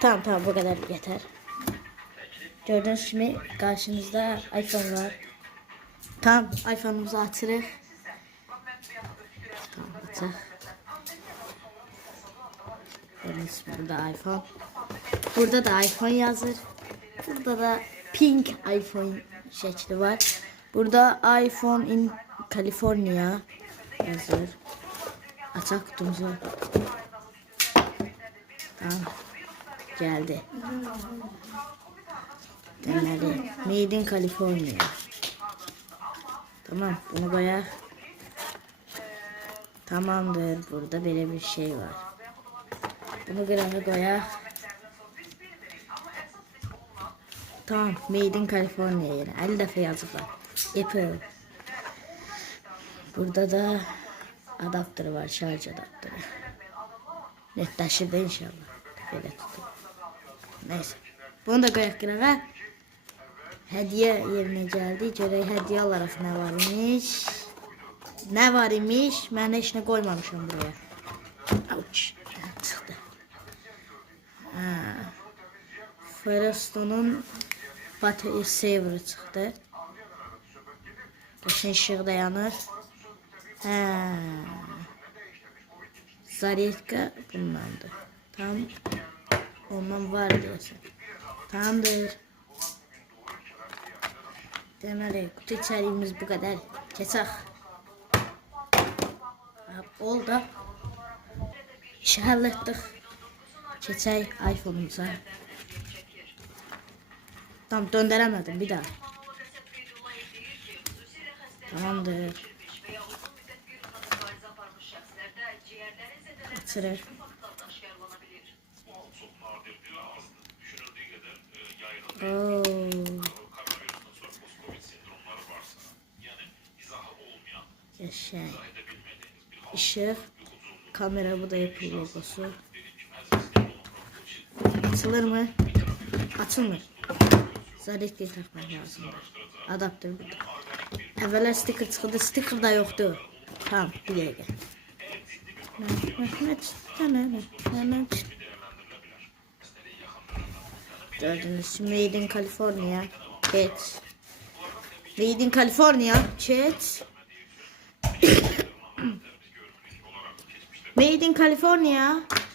Tamam tamam bu kadar yeter. Gördüğünüz gibi karşınızda iPhone var. Tamam iPhone'umuzu açırıq. Tamam açaq. Gördüğünüz gibi burada iPhone. Burada da iPhone yazır. Burada da pink iPhone şekli var. Burada iPhone in California yazır. Açaq kutumuzu. Tamam. Geldi. Deməli, Made in California. Tamam, bunu koyaq. Tamamdır. Burada belə bir şey var. Bunu qırağa qoyaq. Tamam, Made in California yenə. 50 dəfə yazıblar. Apple. Burada da adaptörü var, şarj adaptörü. Netləşir də inşallah. Belə tutun. Neyse. Bunu da qoyaq qırağa. Hediye yerine geldi. Görək hediye olarak ne var imiş. Ne var imiş? Ben heç nə qoymamışam buraya. Ouch. Çıxdı. Ha. Firestone-un battery saver çıxdı. Qəşəng işıq da yanır. Hə. Zaretka bundandır. Tam ondan var deyəsən. Tamamdır. Deməli, kutu içeriğimiz bu kadar. Keçək. Oldu. İşi hallettik. Keçək iPhone'umuza. Tam döndüremedim bir daha. Tamamdır. Açırıq. Oo. Işık. Kamera bu da Apple logosu. Açılır mı? Açılmır. Zaret bir takmak lazımdır. Adaptör. Evvela sticker çıktı. Sticker da yoktu. Tamam bir dakika. Gördünüz. Made in California. Geç. Made in California. Chat. Made in California.